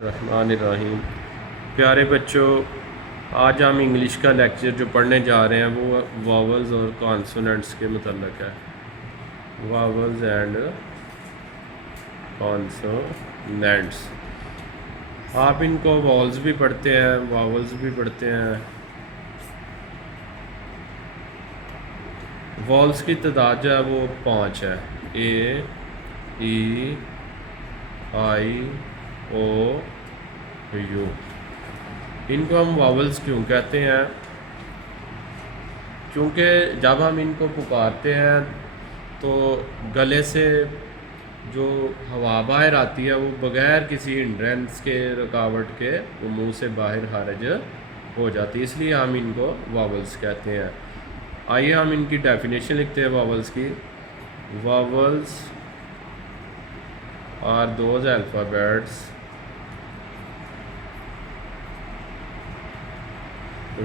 रहमानिर्रहीम। प्यारे बच्चों, आज हम इंग्लिश का लेक्चर जो पढ़ने जा रहे हैं वो वावल्स और कॉन्सोनेंट्स के मतलब है। Vowels and consonants. आप इनको वॉल्स भी पढ़ते हैं, वावल्स भी पढ़ते हैं। वॉल्स की तादाद जो है वो 5 है। ए, ई, आई, ओ, यू। इनको हम वावल्स क्यों कहते हैं? क्योंकि जब हम इनको पुकारते हैं तो गले से जो हवा बाहर आती है वो बग़ैर किसी हिंड्रेंस के, रुकावट के, वो मुंह से बाहर खारिज हो जाती है, इसलिए हम इनको वावल्स कहते हैं। आइए हम इनकी डेफिनेशन लिखते हैं वावल्स की। Vowels are those alphabets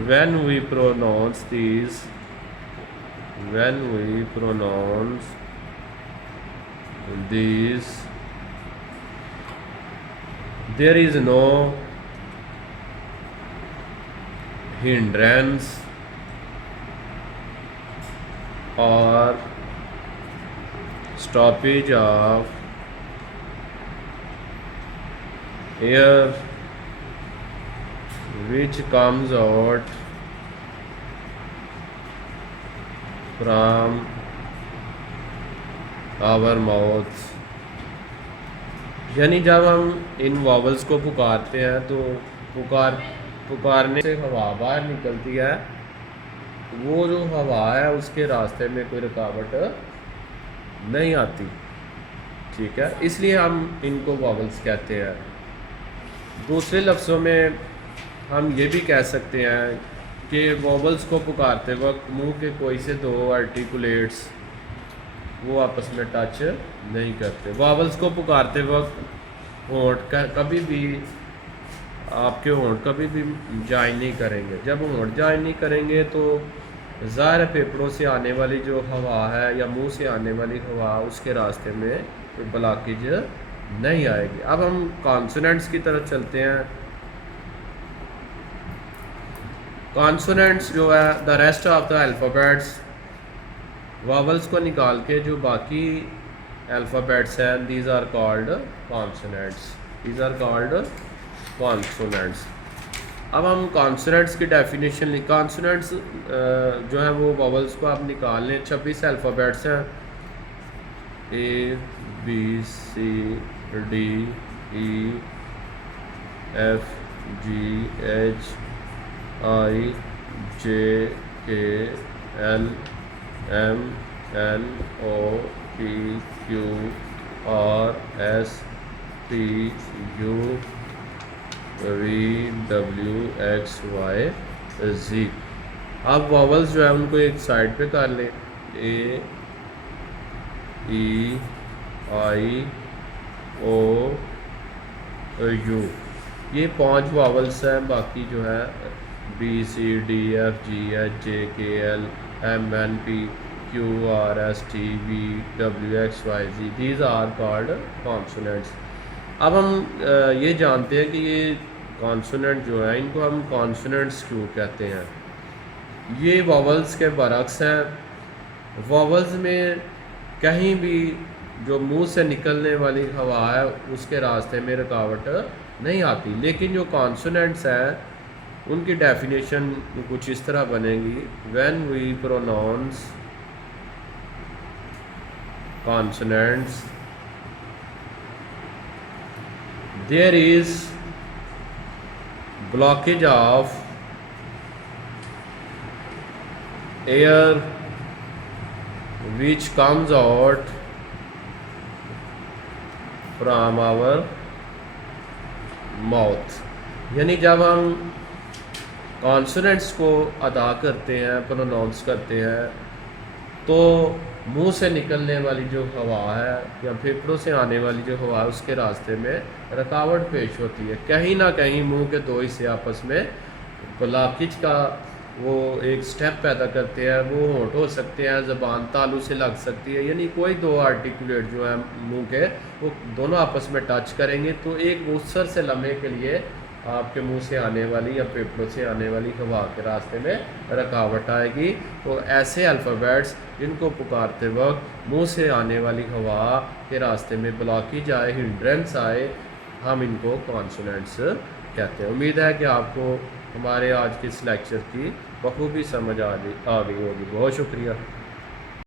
when we pronounce these when we pronounce these there is no hindrance or stoppage of air which comes out from our mouth। यानी जब हम इन वावल्स को पुकारते हैं तो पुकारने से हवा बाहर निकलती है, वो जो हवा है उसके रास्ते में कोई रुकावट नहीं आती। ठीक है, इसलिए हम इनको वावल्स कहते हैं। दूसरे लफ्ज़ों में हम ये भी कह सकते हैं कि वॉवल्स को पुकारते वक्त मुंह के कोई से दो आर्टिकुलेट्स वो आपस में टच नहीं करते। वॉवल्स को पुकारते वक्त होंठ का कभी भी, आपके होंठ कभी भी ज्वाइन नहीं करेंगे। जब होंठ ज्वाइन नहीं करेंगे तो ज़ाहिर फेफड़ों से आने वाली जो हवा है या मुंह से आने वाली हवा, उसके रास्ते में कोई ब्लॉकेज नहीं आएगी। अब हम कॉन्सोनेंट्स की तरफ चलते हैं। कॉन्सोनेंट्स जो है the rest of the alphabets, vowels को निकाल के जो बाकी अल्फ़ाबेट्स हैं, these are called consonants. These are called consonants. अब हम कॉन्सोनेंट्स की डेफिनेशन कॉन्सोनेंट्स जो है वो वावल्स को आप निकाल लें। 26 अल्फ़ाबेट्स हैं। A, B, C, D, E, F, G, H, I, J, K, L, M, N, O, P, Q, R, S, T, U, V, W, X, Y, Z. अब वावल्स जो है उनको एक साइड पे कर लें। ए, ई, आई, ओ, यू, ये 5 वावल्स हैं। बाकी जो है B, C, D, F, G, H, J, K, L, M, N, P, Q, R, S, T, V, W, X, Y, Z, these are called consonants. अब हम ये जानते हैं कि ये कॉन्सोनेंट जो है इनको हम कॉन्सोनेंट्स क्यों कहते हैं। ये वावल्स के बरक्स हैं। वावल्स में कहीं भी जो मुंह से निकलने वाली हवा है उसके रास्ते में रुकावट नहीं आती। लेकिन जो कॉन्सोनेंट्स हैं उनकी डेफिनेशन कुछ इस तरह बनेगी। When we pronounce consonants there is blockage of air which comes out from our mouth। यानी जब हम कॉन्सोनेंट्स को अदा करते हैं, प्रोनाउंस करते हैं, तो मुंह से निकलने वाली जो हवा है या फेफड़ों से आने वाली जो हवा है उसके रास्ते में रुकावट पेश होती है। कहीं ना कहीं मुंह के दो हिस्से आपस में ब्लॉकेज का वो एक स्टेप पैदा करते हैं, वो होंठ हो सकते हैं, ज़बान तालू से लग सकती है, यानी कोई दो आर्टिकुलेट जो है मुंह के वो दोनों आपस में टच करेंगे तो एक उसर से लम्हे के लिए आपके मुंह से आने वाली या फेफड़ों से आने वाली हवा के रास्ते में रुकावट आएगी। तो ऐसे अल्फ़ाबेट्स जिनको पुकारते वक्त मुंह से आने वाली हवा के रास्ते में ब्लॉकेज आए, हिंड्रेंस आए, हम इनको कॉन्सोनेंट्स कहते हैं। उम्मीद है कि आपको हमारे आज के इस लेक्चर की बखूबी समझ आ गई होगी। बहुत शुक्रिया।